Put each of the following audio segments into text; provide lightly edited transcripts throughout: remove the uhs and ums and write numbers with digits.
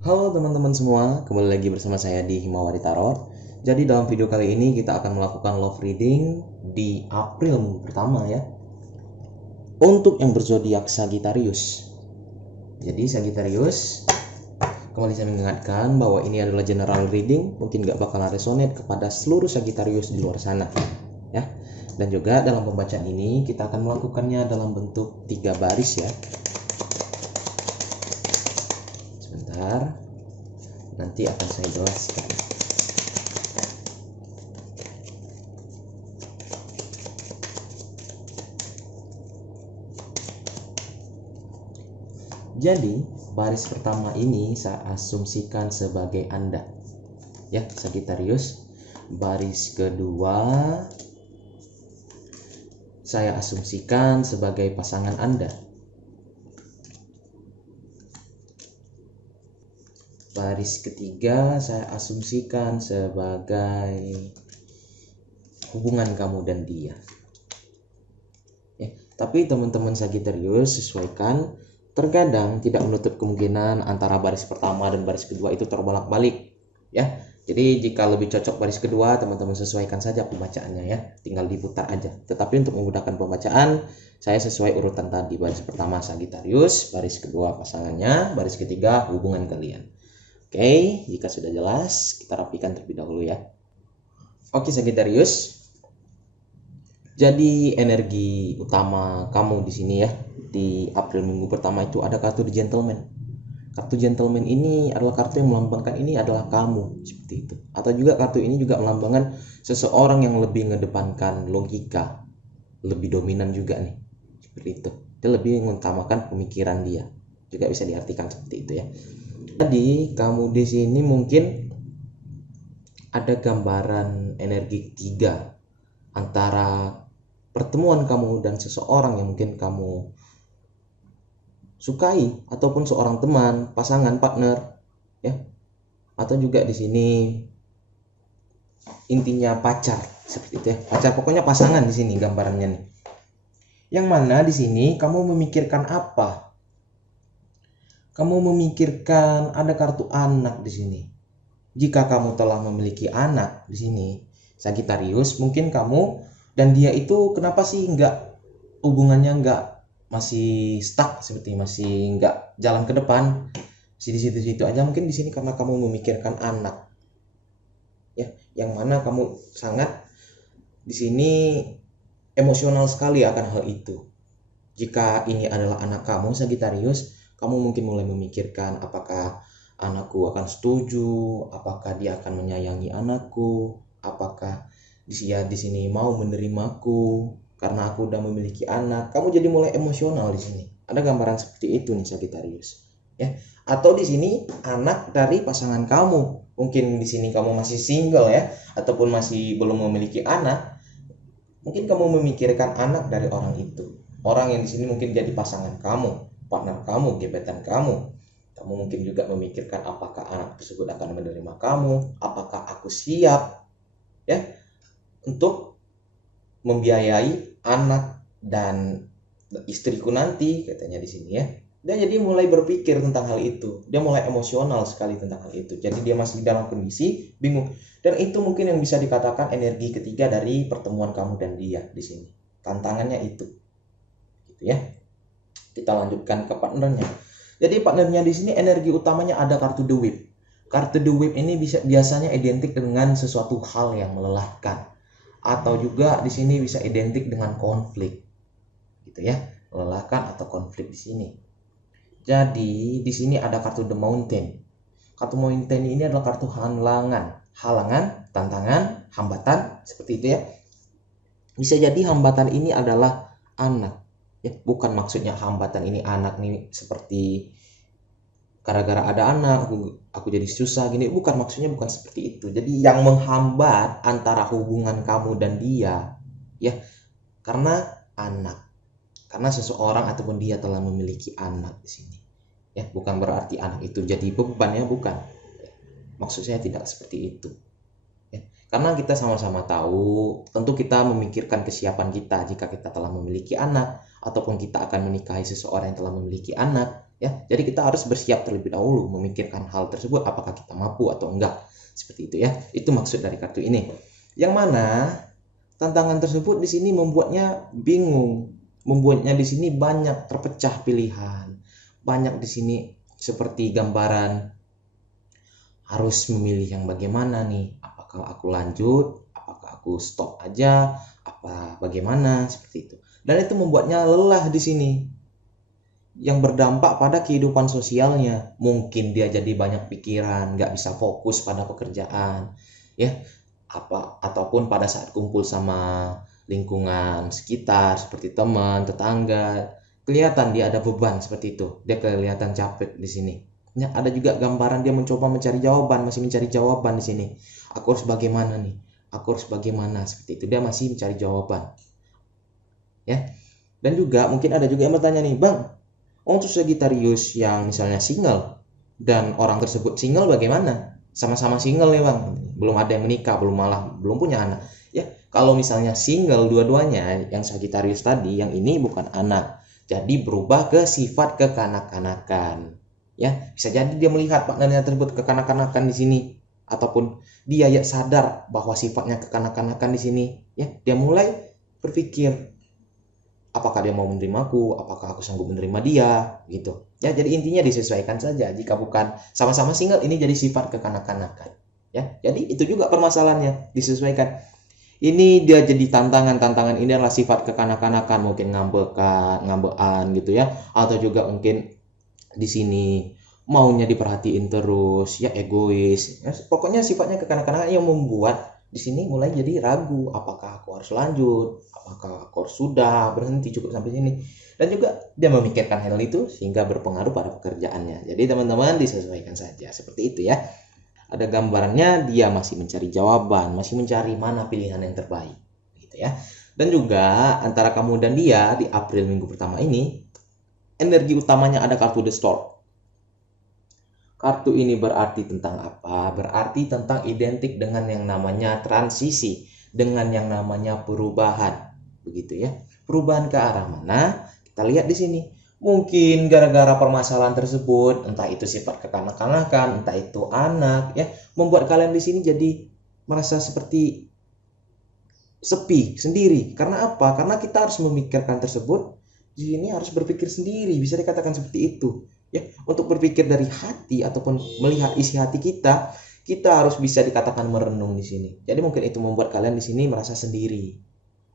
Halo teman-teman semua, kembali lagi bersama saya di Himawari Tarot. Jadi dalam video kali ini kita akan melakukan love reading di April minggu pertama ya. Untuk yang berzodiak Sagittarius. Jadi Sagittarius, kembali saya mengingatkan bahwa ini adalah general reading, mungkin gak bakalan resonate kepada seluruh Sagittarius di luar sana ya. Dan juga dalam pembacaan ini kita akan melakukannya dalam bentuk 3 baris ya. Sebentar, nanti akan saya jelaskan. Jadi baris pertama ini saya asumsikan sebagai Anda ya, Sagittarius. Baris kedua saya asumsikan sebagai pasangan Anda. Baris ketiga saya asumsikan sebagai hubungan kamu dan dia ya. Tapi teman-teman Sagittarius sesuaikan, terkadang tidak menutup kemungkinan antara baris pertama dan baris kedua itu terbolak-balik ya. Jadi jika lebih cocok baris kedua, teman-teman sesuaikan saja pembacaannya ya, tinggal diputar aja. Tetapi untuk memudahkan pembacaan, saya sesuai urutan tadi. Baris pertama Sagittarius, baris kedua pasangannya, baris ketiga hubungan kalian. Oke, jika sudah jelas, kita rapikan terlebih dahulu ya. Oke Sagittarius, jadi energi utama kamu di sini ya, di April minggu pertama itu ada kartu The Gentleman. Kartu Gentleman ini adalah kartu yang melambangkan ini adalah kamu, seperti itu. Atau juga kartu ini juga melambangkan seseorang yang lebih mengedepankan logika, lebih dominan juga nih, seperti itu. Dia lebih mengutamakan pemikiran dia, juga bisa diartikan seperti itu ya. Jadi kamu di sini mungkin ada gambaran energi tiga antara pertemuan kamu dan seseorang yang mungkin kamu sukai, ataupun seorang teman, pasangan, partner ya. Atau juga di sini intinya pacar, seperti itu ya. Pacar, pokoknya pasangan di sini gambarannya nih. Yang mana di sini kamu memikirkan apa? Kamu memikirkan ada kartu anak di sini. Jika kamu telah memiliki anak di sini, Sagittarius, mungkin kamu dan dia itu kenapa sih hubungannya masih stuck, seperti masih nggak jalan ke depan, masih di situ-situ aja. Mungkin di sini karena kamu memikirkan anak ya, yang mana kamu sangat di sini emosional sekali akan hal itu. Jika ini adalah anak kamu Sagittarius, kamu mungkin mulai memikirkan apakah anakku akan setuju, apakah dia akan menyayangi anakku, apakah dia di sini mau menerimaku karena aku udah memiliki anak. Kamu jadi mulai emosional di sini. Ada gambaran seperti itu nih Sagittarius ya. Atau di sini anak dari pasangan kamu. Mungkin di sini kamu masih single ya, ataupun masih belum memiliki anak. Mungkin kamu memikirkan anak dari orang itu. Orang yang di sini mungkin jadi pasangan kamu, partner kamu, gebetan kamu. Kamu mungkin juga memikirkan apakah anak tersebut akan menerima kamu, apakah aku siap ya untuk membiayai anak dan istriku nanti, katanya di sini ya. Dia jadi mulai berpikir tentang hal itu. Dia mulai emosional sekali tentang hal itu. Jadi dia masih dalam kondisi bingung. Dan itu mungkin yang bisa dikatakan energi ketiga dari pertemuan kamu dan dia di sini. Tantangannya itu. Gitu ya. Kita lanjutkan ke partnernya. Jadi partnernya di sini energi utamanya ada kartu The Whip. Kartu The Whip ini biasanya identik dengan sesuatu hal yang melelahkan, atau juga di sini bisa identik dengan konflik, gitu ya, melelahkan atau konflik di sini. Jadi di sini ada kartu The Mountain. Kartu Mountain ini adalah kartu halangan, tantangan, hambatan, seperti itu ya. Bisa jadi hambatan ini adalah anak, ya, bukan maksudnya hambatan ini anak nih seperti gara-gara ada anak aku jadi susah gini, bukan, maksudnya bukan seperti itu. Jadi yang menghambat antara hubungan kamu dan dia ya, karena anak, karena seseorang ataupun dia telah memiliki anak di sini ya. Bukan berarti anak itu jadi beban ya, bukan, maksud saya tidak seperti itu ya. Karena kita sama-sama tahu, tentu kita memikirkan kesiapan kita jika kita telah memiliki anak, ataupun kita akan menikahi seseorang yang telah memiliki anak. Ya, jadi kita harus bersiap terlebih dahulu memikirkan hal tersebut, apakah kita mampu atau enggak. Seperti itu ya. Itu maksud dari kartu ini. Yang mana tantangan tersebut di sini membuatnya bingung, membuatnya di sini banyak terpecah pilihan. Banyak di sini seperti gambaran harus memilih yang bagaimana nih, apakah aku lanjut, apakah aku stop aja, bagaimana seperti itu. Dan itu membuatnya lelah di sini, yang berdampak pada kehidupan sosialnya. Mungkin dia jadi banyak pikiran, nggak bisa fokus pada pekerjaan, ya, ataupun pada saat kumpul sama lingkungan sekitar seperti teman, tetangga, kelihatan dia ada beban seperti itu. Dia kelihatan capek di sini. Ya, ada juga gambaran dia mencoba mencari jawaban, masih mencari jawaban di sini. Aku harus bagaimana nih? Aku harus bagaimana seperti itu. Dia masih mencari jawaban. Ya. Dan juga mungkin ada juga yang bertanya nih, Bang, untuk Sagittarius yang misalnya single dan orang tersebut single bagaimana? Sama-sama single nih, Bang. Belum ada yang menikah, belum punya anak. Ya, kalau misalnya single dua-duanya, yang Sagittarius tadi, yang ini bukan anak. Jadi berubah ke sifat kekanak-kanakan. Ya, bisa jadi dia melihat partnernya tersebut kekanak-kanakan di sini, ataupun dia ya sadar bahwa sifatnya kekanak-kanakan di sini, ya. Dia mulai berpikir, apakah dia mau menerimaku, apakah aku sanggup menerima dia, gitu. Ya, jadi intinya disesuaikan saja. Jika bukan sama-sama single, ini jadi sifat kekanak-kanakan. Ya, jadi itu juga permasalahannya, disesuaikan. Ini dia jadi tantangan ini adalah sifat kekanak-kanakan, mungkin ngambekan gitu ya, atau juga mungkin di sini maunya diperhatiin terus, ya egois. Ya, pokoknya sifatnya kekanak-kanakan yang membuat di sini mulai jadi ragu, apakah aku harus lanjut, apakah aku harus sudah berhenti cukup sampai sini. Dan juga dia memikirkan hal itu sehingga berpengaruh pada pekerjaannya. Jadi teman-teman disesuaikan saja seperti itu ya. Ada gambarannya dia masih mencari jawaban, masih mencari mana pilihan yang terbaik gitu ya. Dan juga antara kamu dan dia di April minggu pertama ini, energi utamanya ada kartu The Storm. Kartu ini berarti tentang apa? Berarti tentang identik dengan yang namanya transisi, dengan yang namanya perubahan. Begitu ya. Perubahan ke arah mana? Kita lihat di sini. Mungkin gara-gara permasalahan tersebut, entah itu sifat kekanak-kanakan, entah itu anak, ya, membuat kalian di sini jadi merasa seperti sepi sendiri. Karena apa? Karena kita harus memikirkan tersebut. Di sini harus berpikir sendiri, bisa dikatakan seperti itu. Ya, untuk berpikir dari hati ataupun melihat isi hati kita harus bisa dikatakan merenung di sini. Jadi mungkin itu membuat kalian di sini merasa sendiri.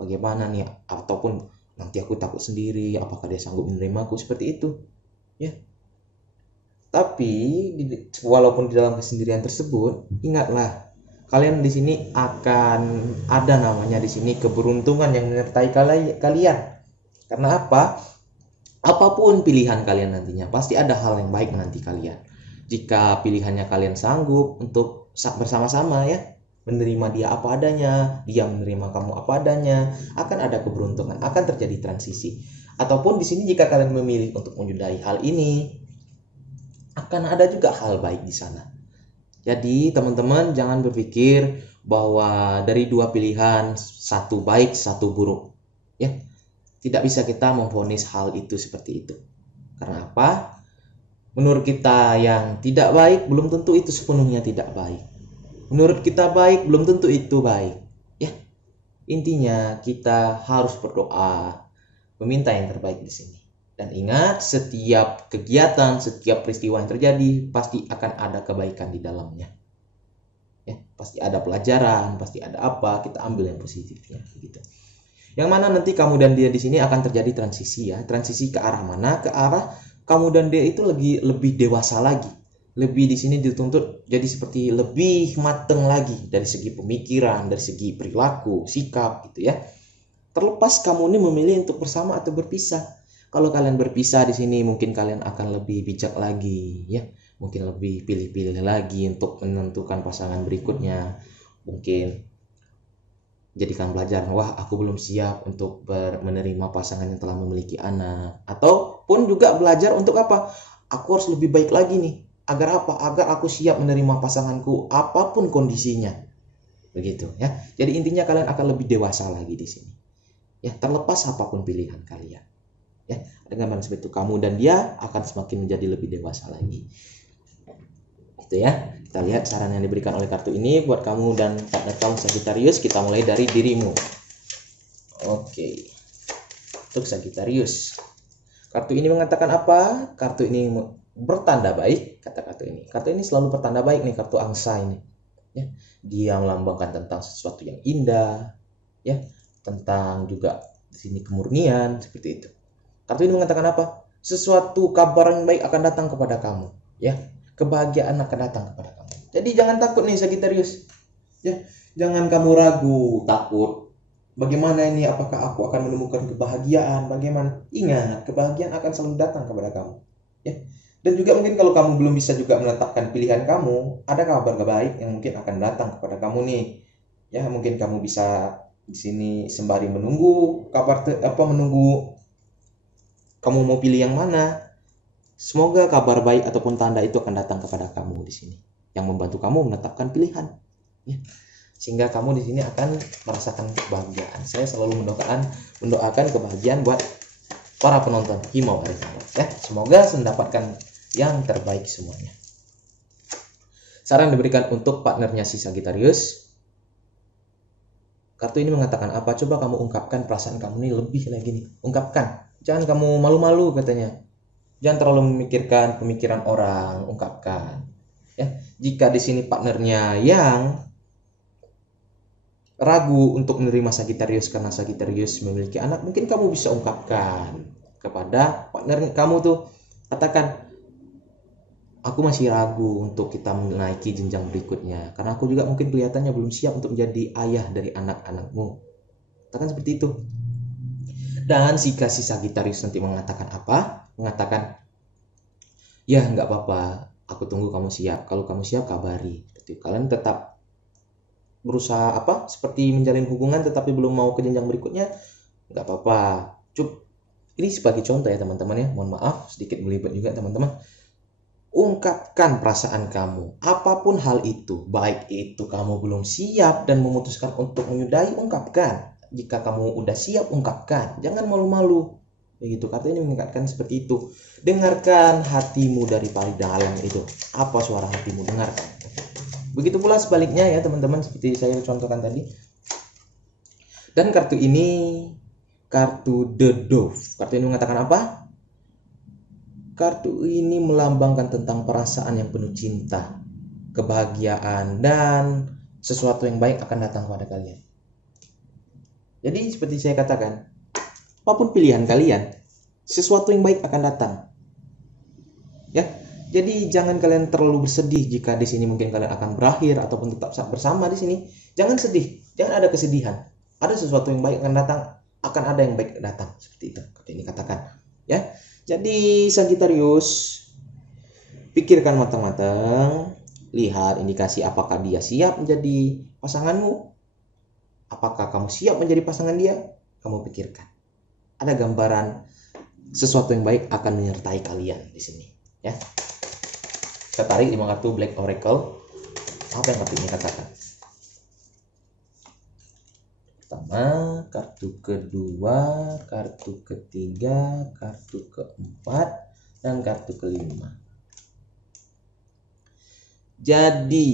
Bagaimana nih? Ataupun nanti aku takut sendiri, apakah dia sanggup menerima aku seperti itu? Ya. Tapi walaupun di dalam kesendirian tersebut, ingatlah kalian di sini akan ada namanya di sini keberuntungan yang menyertai kalian. Karena apa? Apapun pilihan kalian nantinya, pasti ada hal yang baik menanti kalian. Jika pilihannya kalian sanggup untuk bersama-sama ya, menerima dia apa adanya, dia menerima kamu apa adanya, akan ada keberuntungan, akan terjadi transisi. Ataupun di sini jika kalian memilih untuk menyudahi hal ini, akan ada juga hal baik di sana. Jadi teman-teman jangan berpikir bahwa dari dua pilihan, satu baik, satu buruk. Ya, tidak bisa kita memvonis hal itu seperti itu. Karena apa? Menurut kita yang tidak baik belum tentu itu sepenuhnya tidak baik. Menurut kita baik belum tentu itu baik. Ya, intinya kita harus berdoa, meminta yang terbaik di sini. Dan ingat, setiap kegiatan, setiap peristiwa yang terjadi pasti akan ada kebaikan di dalamnya. Ya, pasti ada pelajaran, pasti ada apa, kita ambil yang positifnya begitu. Yang mana nanti kamu dan dia di sini akan terjadi transisi ya. Transisi ke arah mana? Ke arah kamu dan dia itu lebih dewasa lagi. Lebih di sini dituntut jadi seperti lebih mateng lagi dari segi pemikiran, dari segi perilaku, sikap gitu ya. Terlepas kamu ini memilih untuk bersama atau berpisah. Kalau kalian berpisah di sini mungkin kalian akan lebih bijak lagi ya. Mungkin lebih pilih-pilih lagi untuk menentukan pasangan berikutnya. Mungkin jadikan pelajaran, wah aku belum siap untuk menerima pasangan yang telah memiliki anak. Ataupun juga belajar untuk apa? Aku harus lebih baik lagi nih. Agar apa? Agar aku siap menerima pasanganku apapun kondisinya. Begitu ya. Jadi intinya kalian akan lebih dewasa lagi di sini. Ya, terlepas apapun pilihan kalian. Ya, ada gambaran seperti itu. Kamu dan dia akan semakin menjadi lebih dewasa lagi. Itu ya. Kita lihat saran yang diberikan oleh kartu ini buat kamu dan partner kamu Sagittarius. Kita mulai dari dirimu. Oke. Untuk Sagittarius. Kartu ini mengatakan apa? Kartu ini bertanda baik, kata kartu ini. Kartu ini selalu bertanda baik nih, kartu angsa ini. Ya, dia melambangkan tentang sesuatu yang indah, ya, tentang juga di sini kemurnian seperti itu. Kartu ini mengatakan apa? Sesuatu kabar yang baik akan datang kepada kamu, ya. Kebahagiaan akan datang kepada kamu. Jadi jangan takut nih Sagittarius. Ya, jangan kamu ragu, takut. Bagaimana ini? Apakah aku akan menemukan kebahagiaan? Bagaimana? Ingat, kebahagiaan akan selalu datang kepada kamu. Ya. Dan juga mungkin kalau kamu belum bisa juga menetapkan pilihan kamu, ada kabar baik yang mungkin akan datang kepada kamu nih. Ya, mungkin kamu bisa di sini sembari menunggu menunggu kamu mau pilih yang mana. Semoga kabar baik ataupun tanda itu akan datang kepada kamu di sini, yang membantu kamu menetapkan pilihan. Ya. Sehingga kamu di sini akan merasakan kebahagiaan. Saya selalu mendoakan kebahagiaan buat para penonton Himau Arif. Ya, semoga mendapatkan yang terbaik semuanya. Saran diberikan untuk partnernya si Sagittarius. Kartu ini mengatakan apa? Coba kamu ungkapkan perasaan kamu nih lebih lagi nih. Ungkapkan. Jangan kamu malu-malu katanya. Jangan terlalu memikirkan pemikiran orang, ungkapkan. Ya, jika di sini partnernya yang ragu untuk menerima Sagittarius karena Sagittarius memiliki anak, mungkin kamu bisa ungkapkan kepada partner kamu tuh, katakan, aku masih ragu untuk kita menaiki jenjang berikutnya karena aku juga mungkin kelihatannya belum siap untuk menjadi ayah dari anak-anakmu. Katakan seperti itu. Dan jika si Sagittarius nanti mengatakan apa? Mengatakan, ya nggak apa-apa, aku tunggu kamu siap. Kalau kamu siap kabari. Seperti kalian tetap berusaha seperti menjalin hubungan tetapi belum mau ke jenjang berikutnya, nggak apa-apa. Ini sebagai contoh ya teman-teman ya, mohon maaf sedikit belibet juga teman-teman. Ungkapkan perasaan kamu, apapun hal itu, baik itu kamu belum siap dan memutuskan untuk menyudahi, ungkapkan. Jika kamu udah siap, ungkapkan, jangan malu-malu. Begitu, kartu ini mengingatkan seperti itu. Dengarkan hatimu dari paling dalam itu. Apa suara hatimu? Dengarkan. Begitu pula sebaliknya ya teman-teman, seperti saya contohkan tadi. Dan kartu ini, kartu The Dove. Kartu ini mengatakan apa? Kartu ini melambangkan tentang perasaan yang penuh cinta, kebahagiaan, dan sesuatu yang baik akan datang kepada kalian. Jadi seperti saya katakan, apapun pilihan kalian, sesuatu yang baik akan datang. Ya. Jadi jangan kalian terlalu bersedih jika di sini mungkin kalian akan berakhir ataupun tetap bersama di sini. Jangan sedih, jangan ada kesedihan. Ada sesuatu yang baik akan datang, akan ada yang baik datang. Seperti itu, kartu ini katakan. Ya, jadi Sagittarius, pikirkan matang-matang, lihat indikasi apakah dia siap menjadi pasanganmu. Apakah kamu siap menjadi pasangan dia? Kamu pikirkan. Ada gambaran sesuatu yang baik akan menyertai kalian di sini. Ya. Kita tarik 5 kartu Black Oracle. Apa yang kartu ini katakan? Pertama, kartu kedua, kartu ketiga, kartu keempat, dan kartu kelima. Jadi,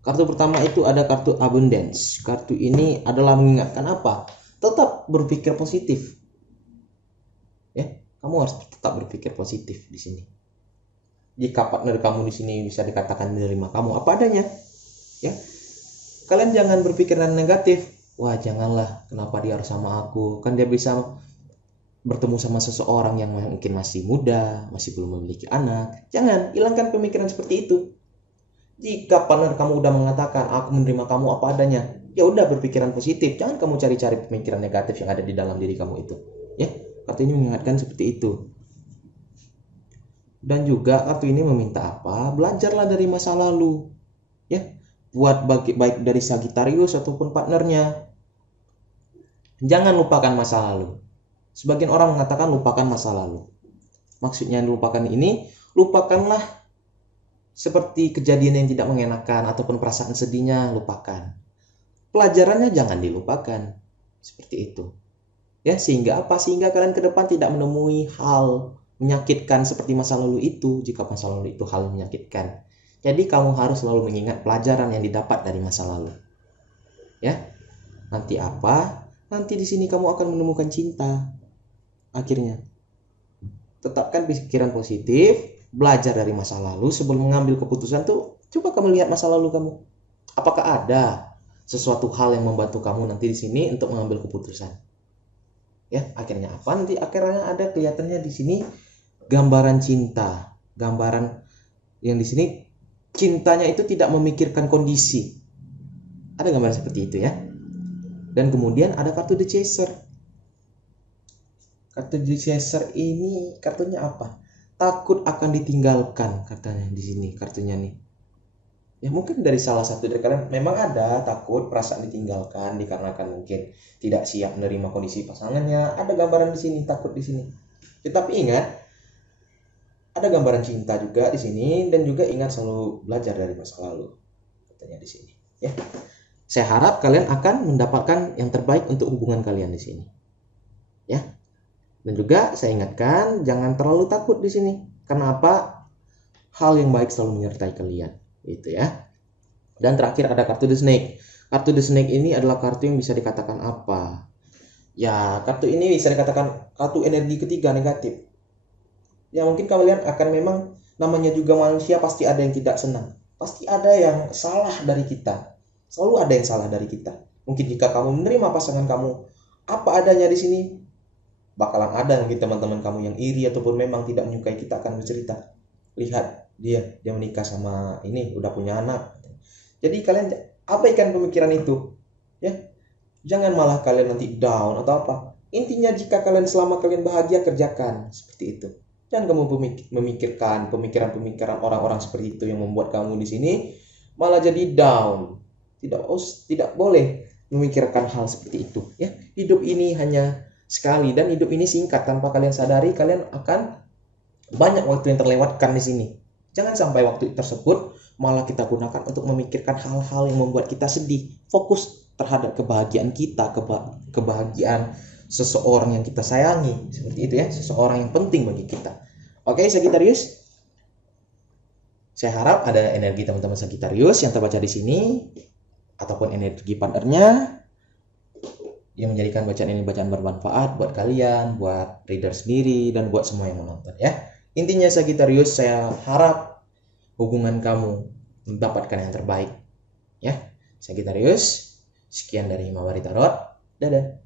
kartu pertama itu ada kartu Abundance. Kartu ini adalah mengingatkan apa? Tetap berpikir positif. Ya, kamu harus tetap berpikir positif di sini. Jika partner kamu di sini bisa dikatakan menerima kamu apa adanya, ya, kalian jangan berpikiran negatif. Wah, janganlah, kenapa dia harus sama aku? Kan dia bisa bertemu sama seseorang yang mungkin masih muda, masih belum memiliki anak. Jangan, hilangkan pemikiran seperti itu. Jika partner kamu udah mengatakan aku menerima kamu apa adanya, ya udah berpikiran positif. Jangan kamu cari-cari pemikiran negatif yang ada di dalam diri kamu itu. Ya, kartu ini mengingatkan seperti itu. Dan juga kartu ini meminta apa? Belajarlah dari masa lalu. Ya, buat baik dari Sagittarius ataupun partnernya. Jangan lupakan masa lalu. Sebagian orang mengatakan lupakan masa lalu. Maksudnya lupakan ini, lupakanlah seperti kejadian yang tidak mengenakan ataupun perasaan sedihnya, lupakan. Pelajarannya jangan dilupakan. Seperti itu. Ya, sehingga apa? Sehingga kalian ke depan tidak menemui hal menyakitkan seperti masa lalu itu, jika masa lalu itu hal menyakitkan. Jadi kamu harus selalu mengingat pelajaran yang didapat dari masa lalu. Ya. Nanti apa? Nanti di sini kamu akan menemukan cinta. Akhirnya, tetapkan pikiran positif, belajar dari masa lalu sebelum mengambil keputusan tuh. Coba kamu lihat masa lalu kamu. Apakah ada sesuatu hal yang membantu kamu nanti di sini untuk mengambil keputusan? Ya, akhirnya apa? Nanti akhirnya ada kelihatannya di sini gambaran cinta. Gambaran yang di sini cintanya itu tidak memikirkan kondisi. Ada gambaran seperti itu ya. Dan kemudian ada kartu The Chaser. Kartu The Chaser ini kartunya apa? Takut akan ditinggalkan katanya di sini kartunya nih. Ya mungkin dari salah satu dari kalian memang ada takut perasaan ditinggalkan dikarenakan mungkin tidak siap menerima kondisi pasangannya. Ada gambaran di sini takut di sini. Tetapi ingat ada gambaran cinta juga di sini dan juga ingat selalu belajar dari masa lalu katanya di sini. Ya. Saya harap kalian akan mendapatkan yang terbaik untuk hubungan kalian di sini. Ya. Dan juga saya ingatkan jangan terlalu takut di sini. Karena apa? Hal yang baik selalu menyertai kalian, gitu ya. Dan terakhir ada kartu The Snake. Kartu The Snake ini adalah kartu yang bisa dikatakan apa? Ya, kartu ini bisa dikatakan kartu energi ketiga negatif. Ya, mungkin kalian akan memang namanya juga manusia pasti ada yang tidak senang. Pasti ada yang salah dari kita. Selalu ada yang salah dari kita. Mungkin jika kamu menerima pasangan kamu apa adanya di sini, bakalan ada mungkin teman-teman kamu yang iri ataupun memang tidak menyukai kita akan bercerita. Lihat dia menikah sama ini, udah punya anak. Jadi kalian abaikan pemikiran itu. Ya. Jangan malah kalian nanti down atau apa. Intinya jika kalian selama kalian bahagia kerjakan seperti itu. Jangan kamu memikirkan pemikiran-pemikiran orang-orang seperti itu yang membuat kamu di sini malah jadi down. Tidak boleh memikirkan hal seperti itu ya. Hidup ini hanya sekali dan hidup ini singkat. Tanpa kalian sadari kalian akan banyak waktu yang terlewatkan di sini. Jangan sampai waktu tersebut malah kita gunakan untuk memikirkan hal-hal yang membuat kita sedih. Fokus terhadap kebahagiaan kita, kebahagiaan seseorang yang kita sayangi, seperti itu ya, seseorang yang penting bagi kita. Oke, Sagittarius. Saya harap ada energi teman-teman Sagittarius yang terbaca di sini ataupun energi partnernya yang menjadikan bacaan ini bacaan bermanfaat buat kalian, buat reader sendiri, dan buat semua yang menonton ya. Intinya Sagittarius, saya harap hubungan kamu mendapatkan yang terbaik ya. Sagittarius, sekian dari Himawari Tarot. Dadah.